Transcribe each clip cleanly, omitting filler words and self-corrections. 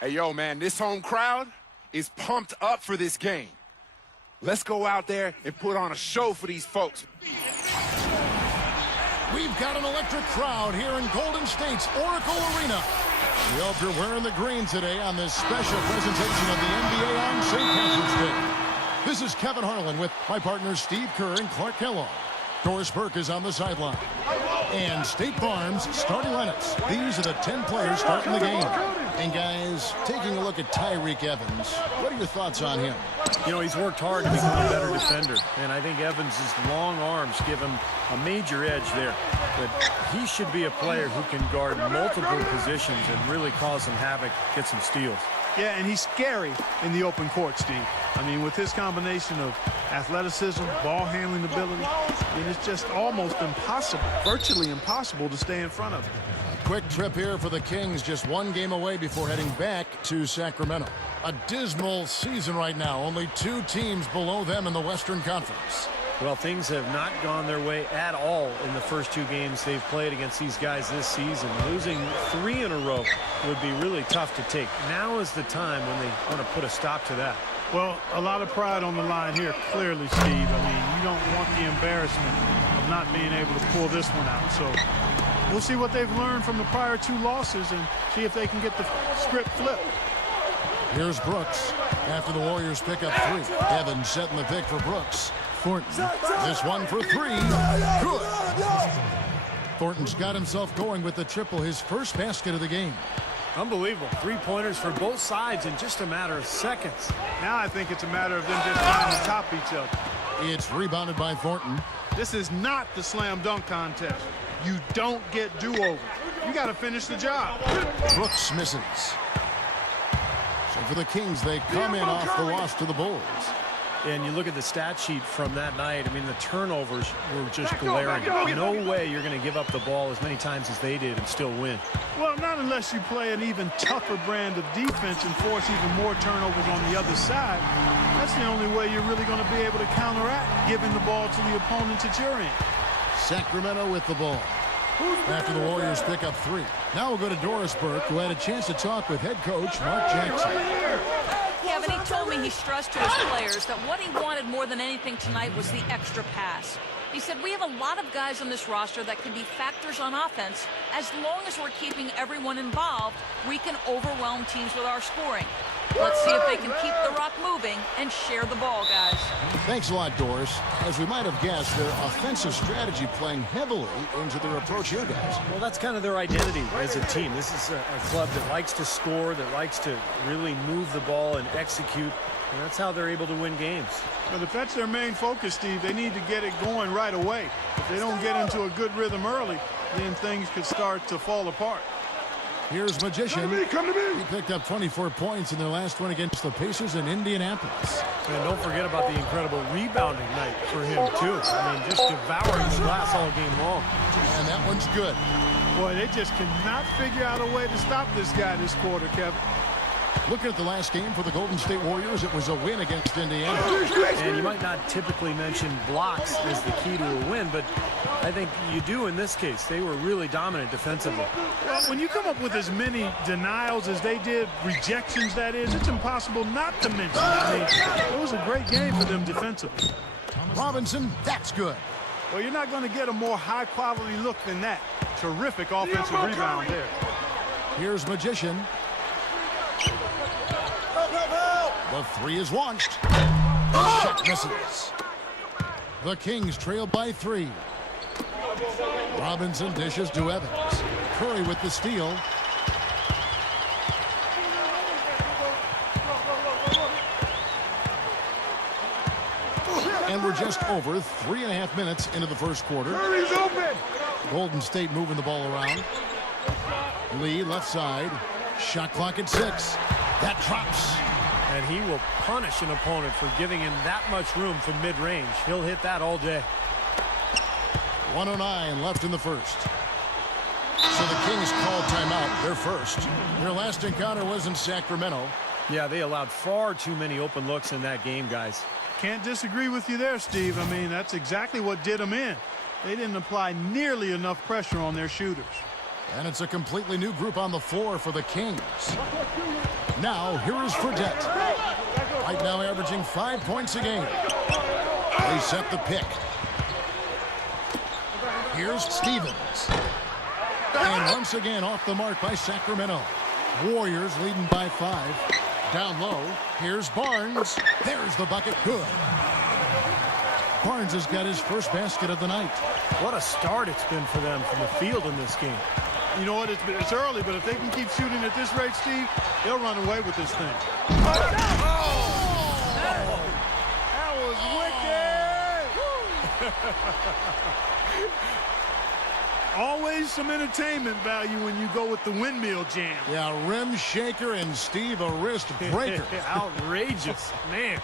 Hey, yo, man, this home crowd is pumped up for this game. Let's go out there and put on a show for these folks. We've got an electric crowd here in Golden State's Oracle Arena. We hope you're wearing the green today on this special presentation of the NBA on St. Patrick's Day. This is Kevin Harlan with my partners Steve Kerr and Clark Kellogg. Doris Burke is on the sideline. And State Farm's starting lineups. These are the 10 players starting the game. And guys, taking a look at Tyreek Evans, what are your thoughts on him? You know, he's worked hard to become a better defender. And I think Evans' long arms give him a major edge there. But he should be a player who can guard multiple positions and really cause some havoc, get some steals. Yeah, and he's scary in the open court, Steve. I mean, with his combination of athleticism, ball handling ability, and it's just almost impossible, virtually impossible to stay in front of him. A quick trip here for the Kings, just one game away before heading back to Sacramento. A dismal season right now, only 2 teams below them in the Western Conference. Well, things have not gone their way at all in the first 2 games they've played against these guys this season. Losing 3 in a row would be really tough to take. Now is the time when they want to put a stop to that. Well, a lot of pride on the line here, clearly, Steve. I mean, you don't want the embarrassment of not being able to pull this one out. So we'll see what they've learned from the prior 2 losses and see if they can get the script flipped. Here's Brooks after the Warriors pick up 3. Evans setting the pick for Brooks. Thornton, this one for 3. Good. Thornton's got himself going with the triple, his first basket of the game. Unbelievable. 3-pointers for both sides in just a matter of seconds. Now I think it's a matter of them just trying to top each other. It's rebounded by Thornton. This is not the slam dunk contest. You don't get do-over. You got to finish the job. Brooks misses. So for the Kings, they come in off the loss to the Bulls. And you look at the stat sheet from that night, I mean, the turnovers were just glaring. No way you're going to give up the ball as many times as they did and still win. Well, not unless you play an even tougher brand of defense and force even more turnovers on the other side. That's the only way you're really going to be able to counteract giving the ball to the opponent that you're in. Sacramento with the ball. After the Warriors pick up 3. Now we'll go to Doris Burke, who had a chance to talk with head coach Mark Jackson. Kevin, he told me he stressed to his players that what he wanted more than anything tonight was the extra pass. He said, we have a lot of guys on this roster that can be factors on offense. As long as we're keeping everyone involved, we can overwhelm teams with our scoring. Let's see if they can keep the rock moving and share the ball, guys. Thanks a lot, Doris. As we might have guessed, their offensive strategy playing heavily into their approach here, guys. Well, that's kind of their identity as a team. This is a club that likes to score, that likes to really move the ball and execute. And that's how they're able to win games. But if that's their main focus, Steve, they need to get it going right away. If they don't get into a good rhythm early, then things could start to fall apart. Here's Magician. Come to me. He picked up 24 points in their last one against the Pacers in Indianapolis. And don't forget about the incredible rebounding night for him, too. I mean, just devouring the glass all game long. And that one's good. Boy, they just cannot figure out a way to stop this guy this quarter, Kevin. Looking at the last game for the Golden State Warriors, it was a win against Indiana. And you might not typically mention blocks as the key to a win, but I think you do in this case. They were really dominant defensively. Well, when you come up with as many denials as they did, rejections that is, it's impossible not to mention. I mean, it was a great game for them defensively. Robinson, that's good. Well, you're not going to get a more high-quality look than that. Terrific offensive rebound there. Here's Magician. The 3 is launched. The shot misses. The Kings trail by 3. Robinson dishes to Evans. Curry with the steal. And we're just over 3.5 minutes into the first quarter. Curry's open. Golden State moving the ball around. Lee left side. Shot clock at 6. That drops. And he will punish an opponent for giving him that much room from mid-range. He'll hit that all day. 1:09 left in the first. So the Kings called timeout, their first. Their last encounter was in Sacramento. Yeah, they allowed far too many open looks in that game, guys. Can't disagree with you there, Steve. I mean, that's exactly what did them in. They didn't apply nearly enough pressure on their shooters. And it's a completely new group on the floor for the Kings. Now, here is Fredette. Right now averaging 5 points a game. They set the pick. Here's Stevens. And once again off the mark by Sacramento. Warriors leading by 5. Down low, here's Barnes. There's the bucket. Good. Barnes has got his first basket of the night. What a start it's been for them from the field in this game. You know what? It's early, but if they can keep shooting at this rate, Steve, they'll run away with this thing. That was wicked! Always some entertainment value when you go with the windmill jam. Yeah, rim shaker and Steve a wrist breaker. Outrageous, man.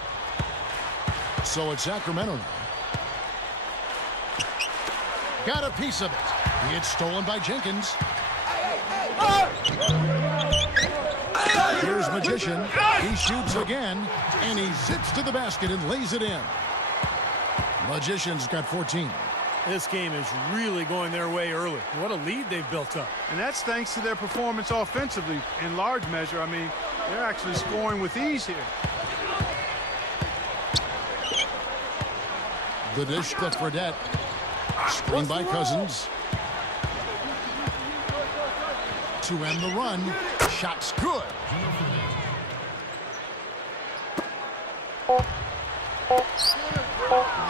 So it's Sacramento now. Got a piece of it. It's stolen by Jenkins. Here's Magician. He shoots again, and he zips to the basket and lays it in. Magician's got 14. This game is really going their way early. What a lead they've built up. And that's thanks to their performance offensively in large measure. I mean, they're actually scoring with ease here. The dish to Fredette. Screen by Cousins. To end the run. Shot's good.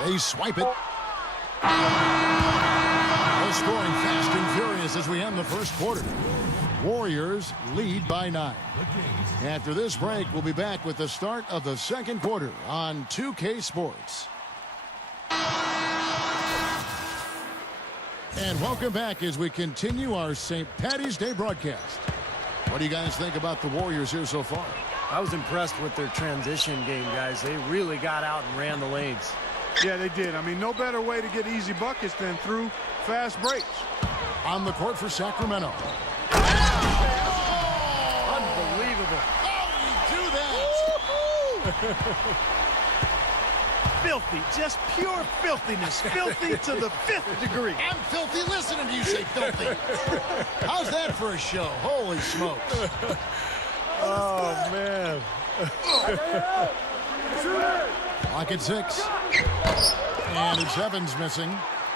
They swipe it. They're scoring fast and furious as we end the first quarter. Warriors lead by 9. After this break, we'll be back with the start of the second quarter on 2K Sports. And welcome back as we continue our St. Paddy's Day broadcast. What do you guys think about the Warriors here so far? I was impressed with their transition game, guys. They really got out and ran the lanes. Yeah, they did. I mean, no better way to get easy buckets than through fast breaks. On the court for Sacramento. Unbelievable. How do you do that? Filthy, just pure filthiness. Filthy to the 5th degree. I'm filthy listening to you say filthy. How's that for a show? Holy smokes. Oh, man. Clock at 6. And it's Evans missing.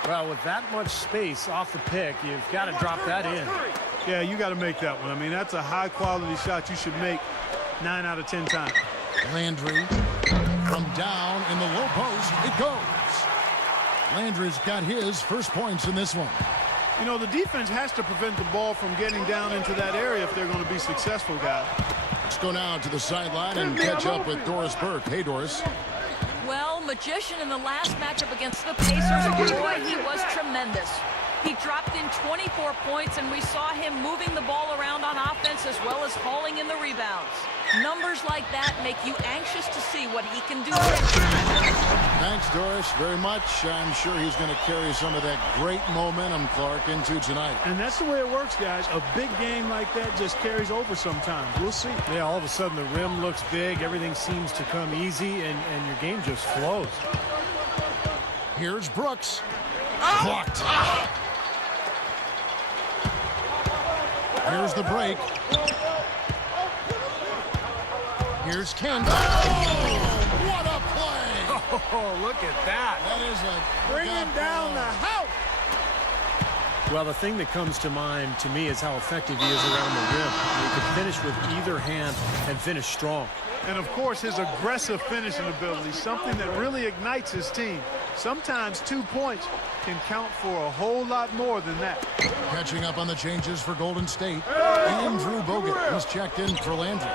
Well, with that much space off the pick, you've got to drop that in. Yeah, you got to make that one. I mean, that's a high-quality shot you should make 9 out of 10 times. Landry from down in the low post. It goes. Landry's got his first points in this one. You know, the defense has to prevent the ball from getting down into that area if they're going to be successful, guys. Let's go now to the sideline and catch up with Doris Burke. Hey, Doris. Well, Magician in the last matchup against the Pacers, boy, he was tremendous. He dropped in 24 points, and we saw him moving the ball around on offense as well as hauling in the rebounds. Numbers like that make you anxious to see what he can do. Thanks, Doris, very much. I'm sure he's going to carry some of that great momentum, Clark, into tonight. And that's the way it works, guys. A big game like that just carries over sometimes. We'll see. Yeah, all of a sudden the rim looks big. Everything seems to come easy, and your game just flows. Here's Brooks. Blocked. Here's the break. Here's Kent. Oh, what a play! Oh, look at that. That is a Bringing down the house. Well, the thing that comes to mind to me is how effective he is around the rim. He can finish with either hand and finish strong. And, of course, his aggressive finishing ability, something that really ignites his team. Sometimes 2 points can count for a whole lot more than that. Catching up on the changes for Golden State. Andrew Bogut was checked in for Landry.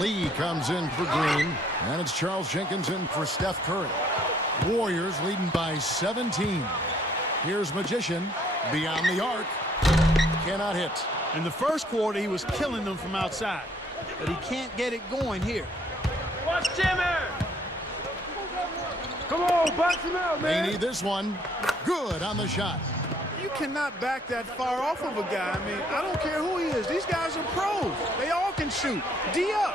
Lee comes in for Green. And it's Charles Jenkins in for Steph Curry. Warriors leading by 17. Here's Magician. Beyond the arc. Cannot hit. In the first quarter, he was killing them from outside. But he can't get it going here. Watch Jimmy! Come on, box him out, man! They need this one. Good on the shot. You cannot back that far off of a guy. I mean, I don't care who he is. These guys are pros. They all can shoot. D up.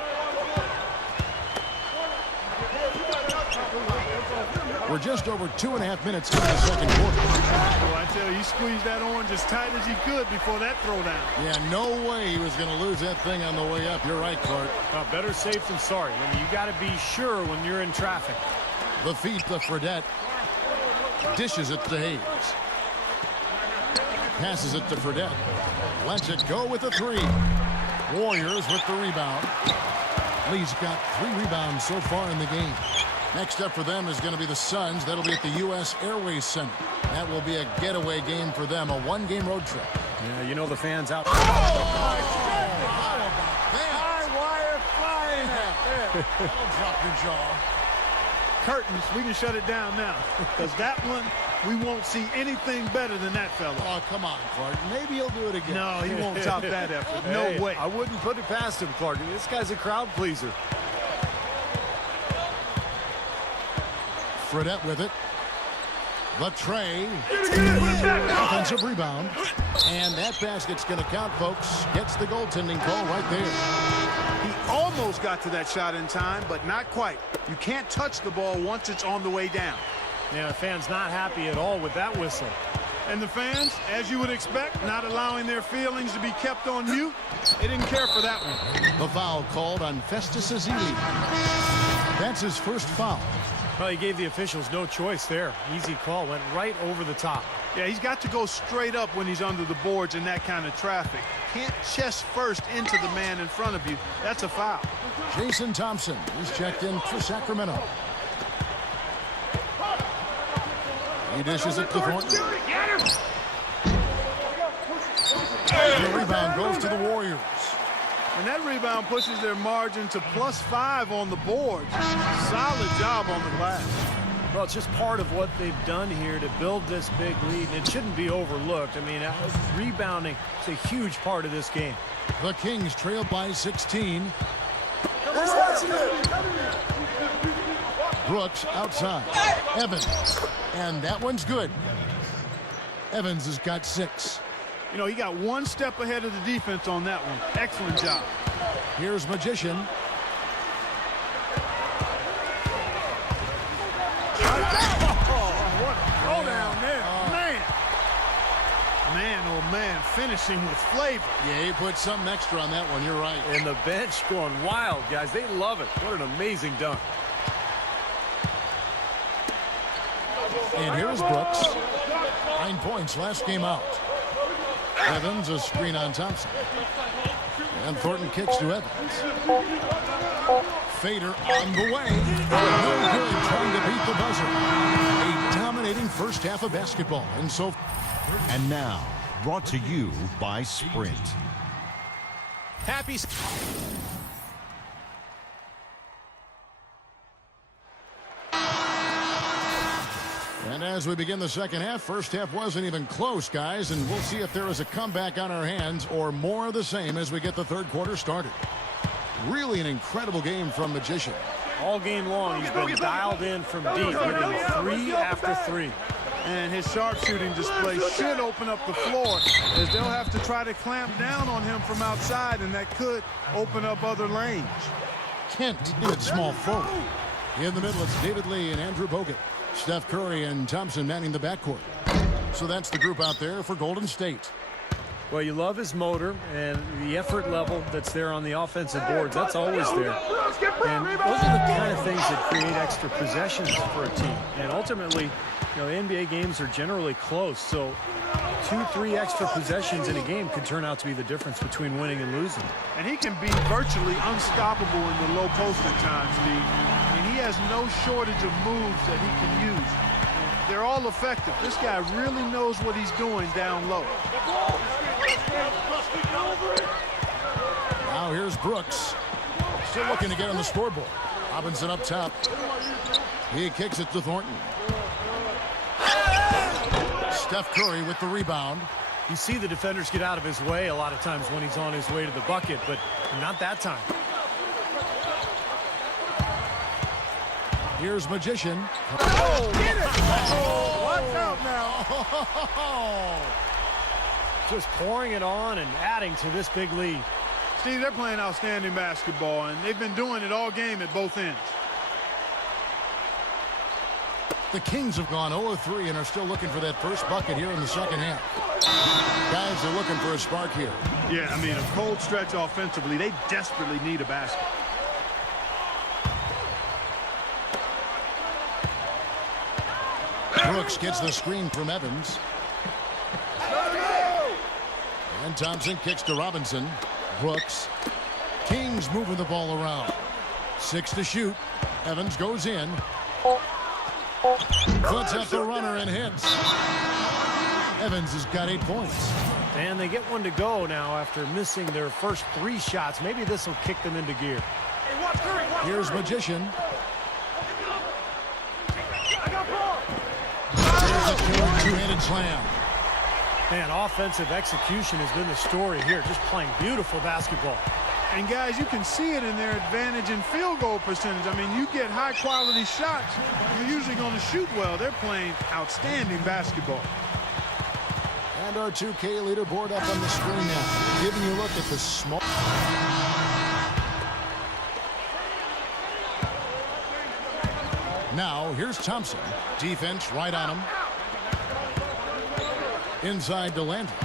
We're just over 2.5 minutes into the second quarter. Oh, I tell you, he squeezed that orange as tight as he could before that throwdown. Yeah, no way he was going to lose that thing on the way up. You're right, Clark. Better safe than sorry. I mean, you got to be sure when you're in traffic. The feet to Fredette. Dishes it to Hayes. Passes it to Fredette. Lets it go with the 3. Warriors with the rebound. Lee's got 3 rebounds so far in the game. Next up for them is going to be the Suns. That'll be at the U.S. Airways Center. That will be a getaway game for them, a 1-game road trip. Yeah, you know the fans out. High wire flying. That'll drop your jaw. Curtains, we can shut it down now. Because that one, we won't see anything better than that fella. Oh, come on, Clark. Maybe he'll do it again. No, he won't top that effort. No way. I wouldn't put it past him, Clark. This guy's a crowd pleaser. Fredette with it. The tray. Offensive rebound. And that basket's going to count, folks. Gets the goaltending call right there. He almost got to that shot in time, but not quite. You can't touch the ball once it's on the way down. Yeah, the fans not happy at all with that whistle. And the fans, as you would expect, not allowing their feelings to be kept on mute. They didn't care for that one. The foul called on Festus Ezeli. That's his first foul. Well, he gave the officials no choice there. Easy call. Went right over the top. Yeah, he's got to go straight up when he's under the boards in that kind of traffic. Can't chest first into the man in front of you. That's a foul. Jason Thompson is checked in for Sacramento. He dishes it to Thornton. The rebound goes to the Warriors. And that rebound pushes their margin to +5 on the board. Solid job on the glass. Well, it's just part of what they've done here to build this big lead, and it shouldn't be overlooked. I mean, rebounding is a huge part of this game. The Kings trail by 16. Brooks outside. Evans. And that one's good. Evans has got 6. You know, he got one step ahead of the defense on that one. Excellent job. Here's Magician. What a throw down there. Man, oh man, finishing with flavor. Yeah, he put something extra on that one. You're right. And the bench going wild, guys. They love it. What an amazing dunk. And here's Brooks. 9 points last game out. Evans, a screen on Thompson. And Thornton kicks to Evans. Fader on the way. No good, trying to beat the buzzer. A dominating first half of basketball. And now, brought to you by Sprint. Happy. And as we begin the second half, first half wasn't even close, guys, and we'll see if there is a comeback on our hands or more of the same as we get the third quarter started. Really an incredible game from Magician. All game long, he's been dialed in from deep, hitting 3 after 3. And his sharpshooting display should open up the floor, as they'll have to try to clamp down on him from outside, and that could open up other lanes. Kent in at small forward. In the middle, it's David Lee and Andrew Bogut. Steph Curry and Thompson manning the backcourt. So that's the group out there for Golden State. Well, you love his motor and the effort level that's there on the offensive boards. That's always there. And those are the kind of things that create extra possessions for a team. And ultimately, you know, the NBA games are generally close. So 2-3 extra possessions in a game could turn out to be the difference between winning and losing. And he can be virtually unstoppable in the low post at times, Steve. And he has no shortage of moves that he can use. They're all effective. This guy really knows what he's doing down low. Now here's Brooks. Still looking to get on the scoreboard. Robinson up top. He kicks it to Thornton. Steph Curry with the rebound. You see the defenders get out of his way a lot of times when he's on his way to the bucket, but not that time. Here's Magician. Oh, get it! Oh, watch out now. Just pouring it on and adding to this big lead. Steve, they're playing outstanding basketball, and they've been doing it all game at both ends. The Kings have gone 0-3 and are still looking for that first bucket here in the second half. Guys are looking for a spark here. Yeah, I mean, a cold stretch offensively. They desperately need a basket. Brooks gets the screen from Evans. And Thompson kicks to Robinson. Brooks. Kings moving the ball around. 6 to shoot. Evans goes in. Puts up the runner and hits. Evans has got 8 points. And they get one to go now after missing their first 3 shots. Maybe this will kick them into gear. Here's Magician. There's a killer two-handed slam. Man, offensive execution has been the story here. Just playing beautiful basketball. And guys, you can see it in their advantage in field goal percentage. I mean, you get high quality shots, you're usually going to shoot well. They're playing outstanding basketball. And our 2K leaderboard up on the screen now, giving you a look at the small. Now, here's Thompson. Defense right on him. Inside to Landry.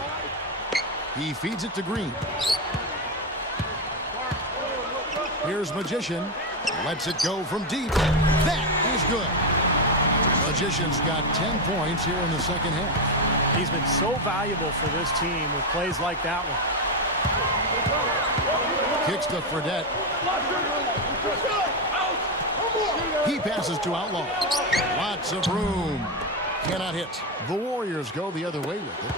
He feeds it to Green. Here's Magician. Lets it go from deep. That is good. Magician's got 10 points here in the second half. He's been so valuable for this team with plays like that one. Kicks to Fredette. He passes to Outlaw. Lots of room. Cannot hit. The Warriors go the other way with it.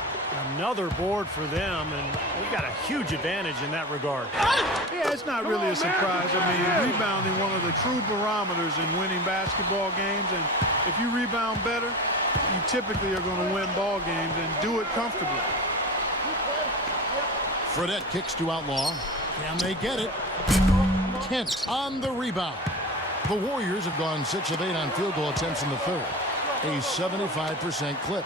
Another board for them, and they've got a huge advantage in that regard. Yeah, it's not really a surprise. I mean, rebounding one of the true barometers in winning basketball games, and if you rebound better, you typically are going to win ball games and do it comfortably. Fredette kicks to Outlaw. Can they get it? Kent on the rebound. The Warriors have gone 6 of 8 on field goal attempts in the third. A 75% clip.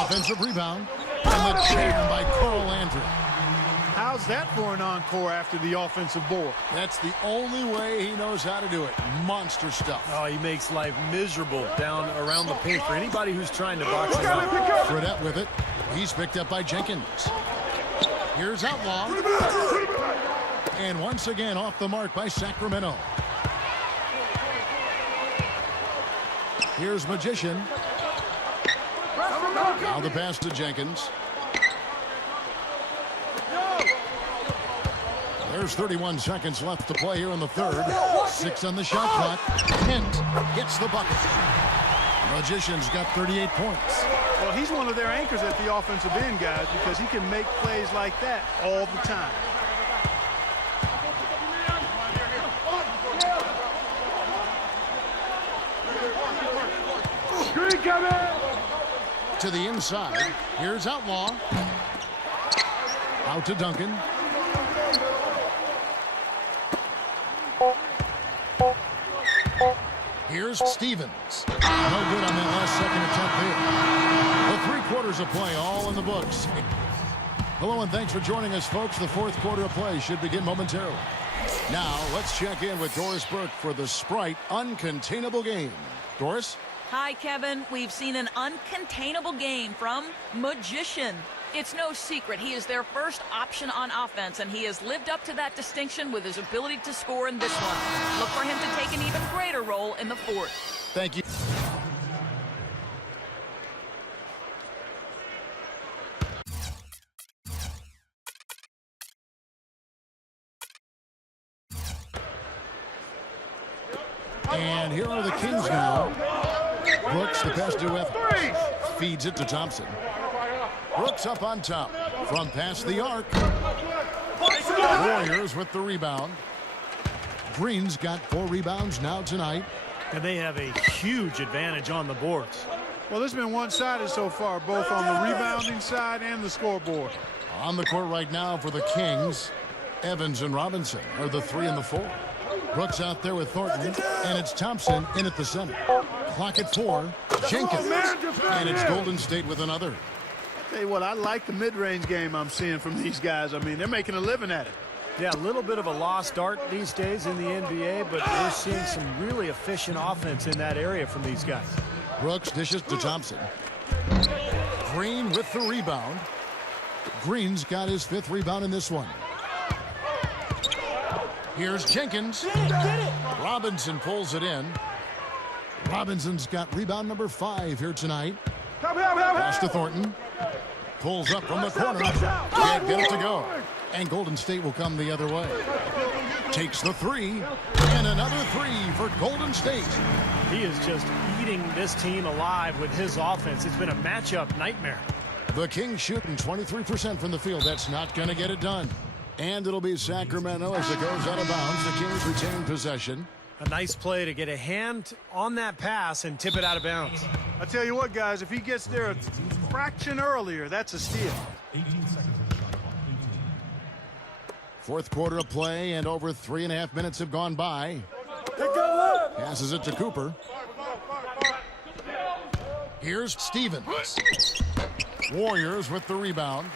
Offensive rebound. And the jam by Carl Landry. How's that for an encore after the offensive board? That's the only way he knows how to do it. Monster stuff. Oh, he makes life miserable down around the paint for anybody who's trying to box him up. Fredette with it. He's picked up by Jenkins. Here's Outlaw. And once again off the mark by Sacramento. Here's Magician. Now the pass to Jenkins. There's 31 seconds left to play here in the third. 6 on the shot clock. Kent gets the bucket. Magician's got 38 points. Well, he's one of their anchors at the offensive end, guys, because he can make plays like that all the time. Green coming! To the inside. Here's Outlaw. Out to Duncan. Here's Stevens. No good on that last second attempt there. The 3 quarters of play all in the books. Hello and thanks for joining us, folks. The fourth quarter of play should begin momentarily. Now let's check in with Doris Burke for the Sprite Uncontainable Game. Doris? Hi, Kevin. We've seen an uncontainable game from Magician. It's no secret he is their first option on offense, and he has lived up to that distinction with his ability to score in this one. Look for him to take an even greater role in the fourth. Thank you. And here are the Kings now. Brooks, the pass to Evans. Feeds it to Thompson. Brooks up on top. From past the arc. Warriors with the rebound. Green's got 4 rebounds now tonight. And they have a huge advantage on the boards. Well, this has been one-sided so far, both on the rebounding side and the scoreboard. On the court right now for the Kings, Evans and Robinson are the 3 and the 4. Brooks out there with Thornton, and it's Thompson in at the center. Clock at 4. Jenkins, and it's Golden State with another. Tell you what, I like the mid-range game I'm seeing from these guys. I mean, they're making a living at it. Yeah, a little bit of a lost art these days in the NBA, but we're seeing some really efficient offense in that area from these guys. Brooks dishes to Thompson. Green with the rebound. Green's got his 5th rebound in this one. Here's Jenkins. Robinson pulls it in. Robinson's got rebound number 5 here tonight. Pass to Thornton. Pulls up from the corner. Can't get it to go. And Golden State will come the other way. Takes the 3. And another 3 for Golden State. He is just eating this team alive with his offense. It's been a matchup nightmare. The Kings shooting 23% from the field. That's not going to get it done. And it'll be Sacramento as it goes out of bounds. The Kings retain possession. A nice play to get a hand on that pass and tip it out of bounds. I tell you what, guys, if he gets there a fraction earlier, that's a steal. 4th quarter of play, and over 3.5 minutes have gone by. Passes it to Cooper. Here's Stevens. Warriors with the rebound.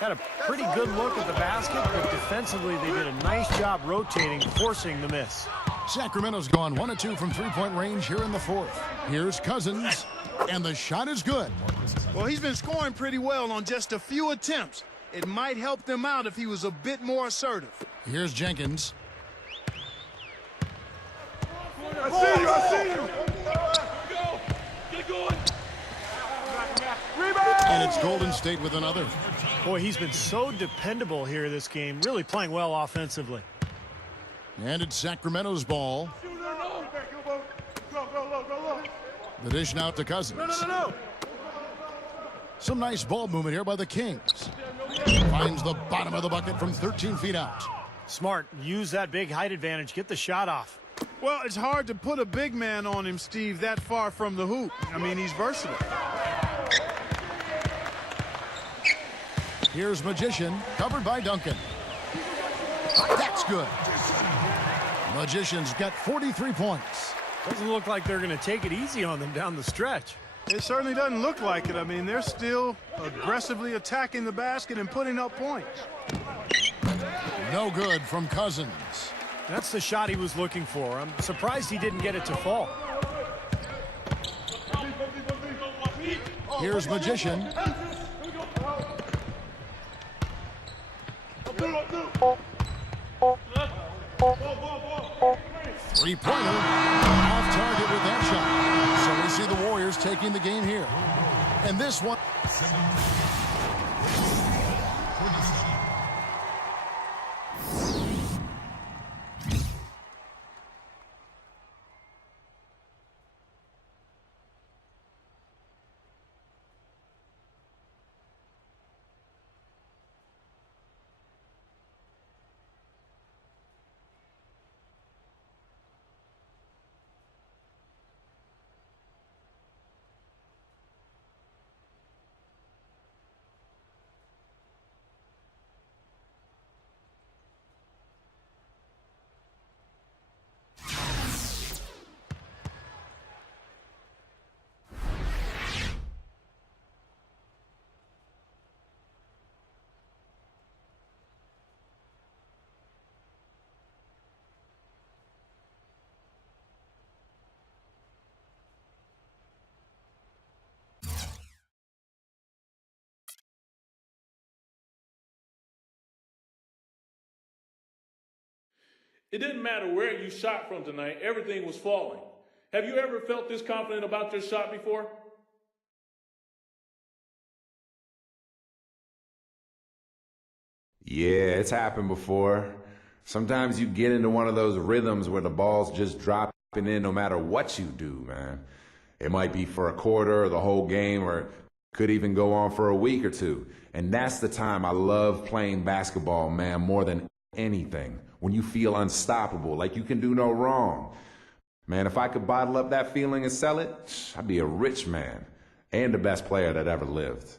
Had a pretty good look at the basket, but defensively they did a nice job rotating, forcing the miss. Sacramento's gone 1 of 2 from 3-point range here in the 4th. Here's Cousins, and the shot is good. Well, he's been scoring pretty well on just a few attempts. It might help them out if he was a bit more assertive. Here's Jenkins. I see you. Get going. And it's Golden State with another. Boy, he's been so dependable here this game, really playing well offensively. And it's Sacramento's ball. The dish now to Cousins. Some nice ball movement here by the Kings. Finds the bottom of the bucket from 13 feet out. Smart. Use that big height advantage. Get the shot off. Well, it's hard to put a big man on him, Steve, that far from the hoop. I mean, he's versatile. Here's Magician, covered by Duncan. That's good. Magician's got 43 points. Doesn't look like they're going to take it easy on them down the stretch. It certainly doesn't look like it. I mean, they're still aggressively attacking the basket and putting up points. No good from Cousins. That's the shot he was looking for. I'm surprised he didn't get it to fall. Here's Magician. Three-pointer off target with that shot. So we see the Warriors taking the game here. And this one. It didn't matter where you shot from tonight, everything was falling. Have you ever felt this confident about your shot before? Yeah, it's happened before. Sometimes you get into one of those rhythms where the ball's just dropping in no matter what you do, man. It might be for a quarter or the whole game, or could even go on for a week or two. And that's the time I love playing basketball, man, more than anything. When you feel unstoppable, like you can do no wrong. Man, if I could bottle up that feeling and sell it, I'd be a rich man and the best player that ever lived.